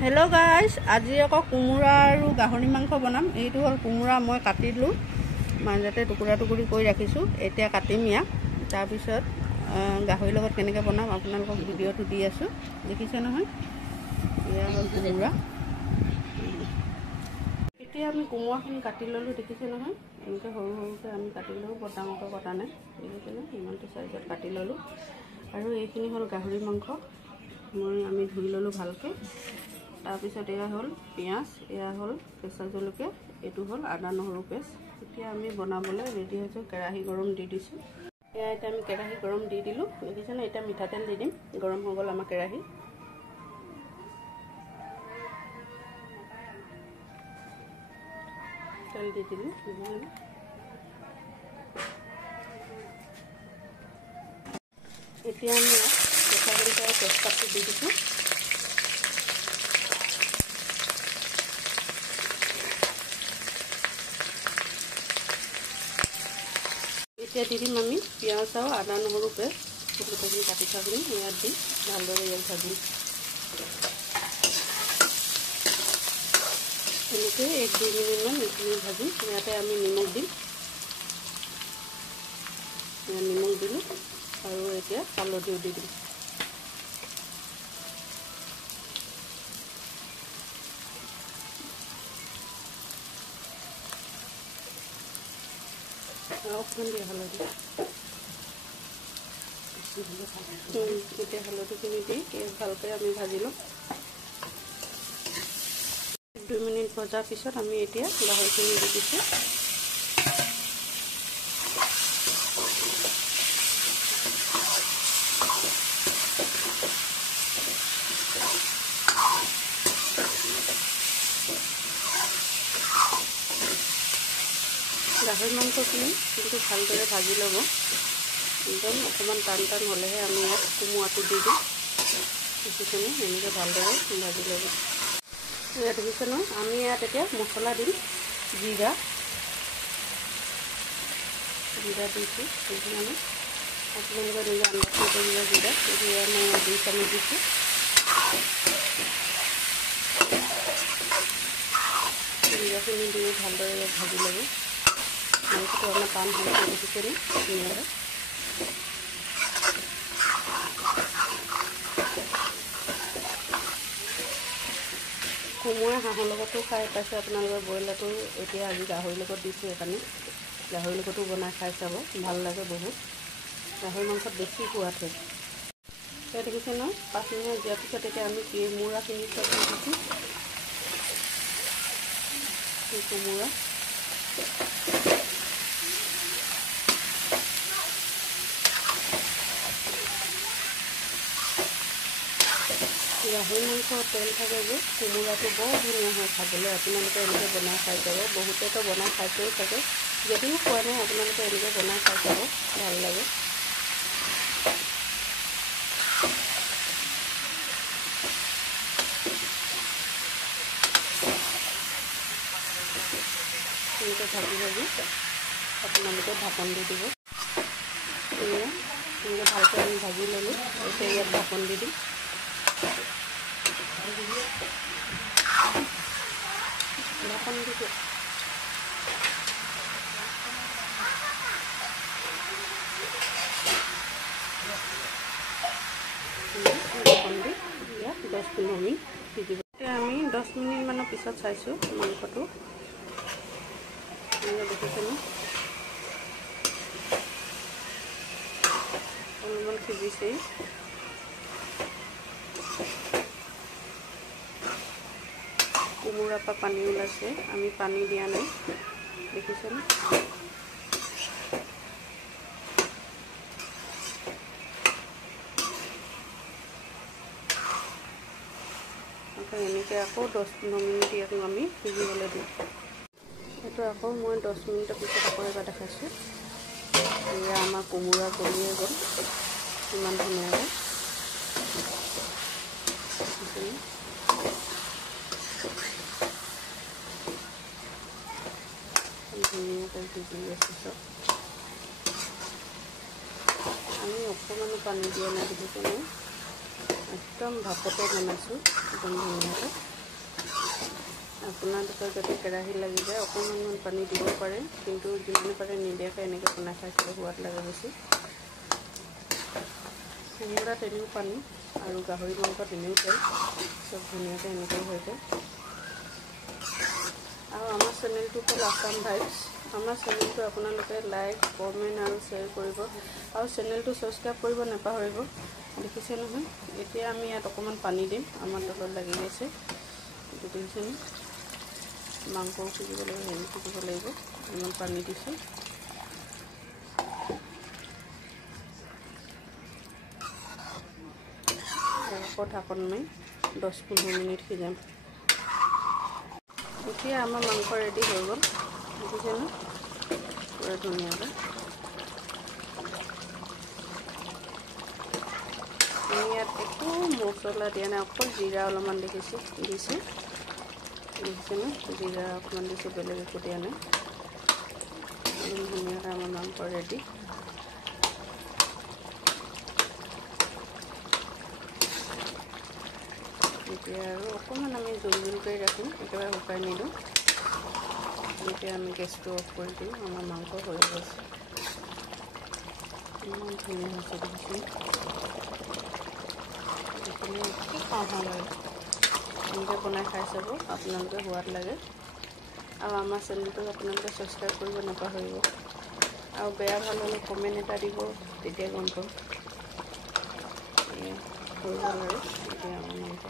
Hello guys आज कोमोरा और गाहरी मांस बनाम यू हल कोमोरा मैं काटिलू मांजते टुकुरा टुकुरी कर राखिছোঁ एतिया काटिम या तारपिছত गाहरी लगत केनेके बनाम आपनालोকক भिडिओটো দি আছো দেখিছে নহয় ইয়া হল कोमोरा এতিয়া আমি कोमोराखনি কাটি ললো দেখিছে নহয় এনেকে সৰু সৰুকে আমি কাটি ললো বটামকে কটা নাই দেখিছে না ইমানটো সাইজত কাটি ললো আৰু এইখিনি হল গাহৰি মাংস মই আমি ধুই ললো ভালকে तारपिছত এয়া হল পিয়াজ এয়া হল কেঁচা জলকীয়া এটো হল আদা নহৰু পেষ্ট এতিয়া আমি বনাবলৈ ৰেডি হৈছো কেৰাহী গৰম দি দিছো এয়া এটা আমি কেৰাহী গৰম দি দিলো দেখিছে না এটা মিঠাতেল দি দিম গৰম হৈ গল আমাৰ কেৰাহী তেল দি দিলো এতিয়া আমি কেঁচা জলকীয়া তেজপাতটো দি দিছো এতিয়া দিম আমি পিয়াজ আৰু আদা নহৰু পেষ্ট গোটেইখিনি কাটি থাকি ইয়াত দি ভালদৰে ইয়াক ভাজিম এনেকৈ 1-2 মিনিটমান এইখিনি ভাজিম ইয়াতে আমি নিমখ দিম নিমখ দিলোঁ আৰু এতিয়া হালধিও দি দিম হালধি হালধিখিনি দি ভালকৈ আমি ভাজি লওঁ 2 মিনিট ভজাৰ পিছত আমি এতিয়া গাহৰিখিনি দি দিছোঁ গাহৰি মাংসখিনি কিন্তু ভালদৰে ভাজি ল'ব একদম অকণমান টান টান হ'লেহে আমি ইয়াত কোমোৰাটো দি দিম দেখিছেনে এনেকৈ ভালদৰে ভাজি ল'ব ইয়াত দেখিছে ন আমি ইয়াত এতিয়া মছলা দিম জিৰা দিছোঁ সেইখিনি আপোনালোকে নিজৰ আন্দাজ মতে জিৰা মই 2 চামুচ দিছোঁ জিৰাখিনি দি ভালদৰে ভাজি ল'ব মাংসটো আমাৰ টান হৈ দেখিছে নি ধুনীয়াকৈ কোমোৰা হাঁহৰ লগতো খাই পাইছে আপোনালোকে ব্ৰইলাৰটো এতিয়া আজি গাহৰিৰ লগত দিছোঁ সেইকাৰণে গাহৰিৰ লগতো বনাই খাই চাব ভাল লাগে বহুত গাহৰি মাংসত বেছি সোৱাদ হয় এতিয়া দেখিছে ন 5 মিনিট দিয়াৰ পিছত এতিয়া আমি কোমোৰাখিনি চব দিছোঁ কোমোৰা গাহৰি মাংস তেল থাকে যে কোমোৰাটো বৰ ধুনীয়া হয় খাবলৈ আপোনালোকে এনেকৈ বনাই খাই যাব বহুতেতো বনাই খাইছেও থাকে যদিও খোৱা নাই আপোনালোকে এনেকৈ বনাই খাই যাব ভাল লাগে এনেকৈ ভাজি ভাজি আপোনালোকে ঢাকন দি দিব এনেকৈ ভালকৈ আমি ভাজি ল'লোঁ এতিয়া ইয়াত ঢাকন দি দিম ঢাকন দি ঢাকন দি ইয়াত 10-15 মিনিট সিজিব এতিয়া আমি 10 মিনিটমানৰ পিছত চাইছোঁ মাংসটো দেখিছেনে অলপমান সিজিছেই কোমোৰাৰ পৰা পানী ওলাইছে আমি পানী দিয়া নাই দেখিছেনে এনেকৈ আকৌ 10-15 মিনিট ইয়াক আমি সিজিবলৈ দিওঁ এইটো আকৌ মই 10 মিনিটৰ পিছত আকৌ এবাৰ দেখাইছোঁ এয়া আমাৰ কোমোৰা গলিয়ে গ'ল ইমান ধুনীয়াকৈ ধুনীয়াকৈ সিজি আছে চব আমি অকণমানো পানী দিয়া নাই দেখিছেনে একদম ভাপতে বনাইছোঁ, একদম ধুনীয়াকৈ। আপোনালোকৰ যদি কেৰাহী লাগি যায় অকণমান পানী দিব পাৰে, কিন্তু যিমান পাৰে নিদিয়াকৈ এনেকৈ বনাই খাইছিলোঁ সোৱাদ লাগে বেছি। কোমোৰা তেনেও পানী আৰু গাহৰি মাংস তেনেও তেল, চব ধুনীয়াকৈ এনেকৈ হৈ যায়। আৰু আমাৰ চেনেলটো হ'ল আছাম ভাইবছ। আমাৰ চেনেলটো আপোনালোকে লাইক, কমেণ্ট আৰু শ্বেয়াৰ কৰিব, আৰু চেনেলটো ছাবস্ক্ৰাইব কৰিব নাপাহৰিব। দেখিছে নহয়, এতিয়া আমি ইয়াত অকণমান পানী দিম, আমাৰ তলত লাগি গৈছে। এইটো দেখিছেনে, মাংসও সিজিব লাগিব, হেৰি সিজিব লাগিব, ইমান পানী দিছোঁ। আকৌ ঢাকন মাৰি 10-15 মিনিট সিজাম। এতিয়া আমাৰ মাংস ৰেডি হৈ গ'ল, দেখিছেনে পুৰা ধুনীয়াকৈ। আমি ইয়াত একো মছলা দিয়া নাই, অকল জিৰা অলপমান দিছোঁ, দেখিছেনে, জিৰা অকণমান দিছোঁ, বেলেগ একো দিয়া নাই। ধুনীয়াকৈ আমাৰ মাংস ৰেডি। এতিয়া আৰু অকণমান আমি জোল কৰি ৰাখিম, একেবাৰে শুকাই নিদিওঁ। এতিয়া আমি গেছটো অফ কৰি দিওঁ, আমাৰ মাংস হৈ গৈছে। ইমান ধুনীয়া হৈছে দেখিছোঁ, দেখিলে একো খাওঁ লাগে। এনেকৈ বনাই খাই চাব, আপোনালোকে সোৱাদ লাগে। আৰু আমাৰ চেনেলটো আপোনালোকে ছাবস্ক্ৰাইব কৰিব নাপাহৰিব, আৰু বেয়া ভাল হ'লে কমেণ্ট এটা দিব, তেতিয়া গম পাম। হৈ গ'ল আৰু এতিয়া আমাৰ মাংস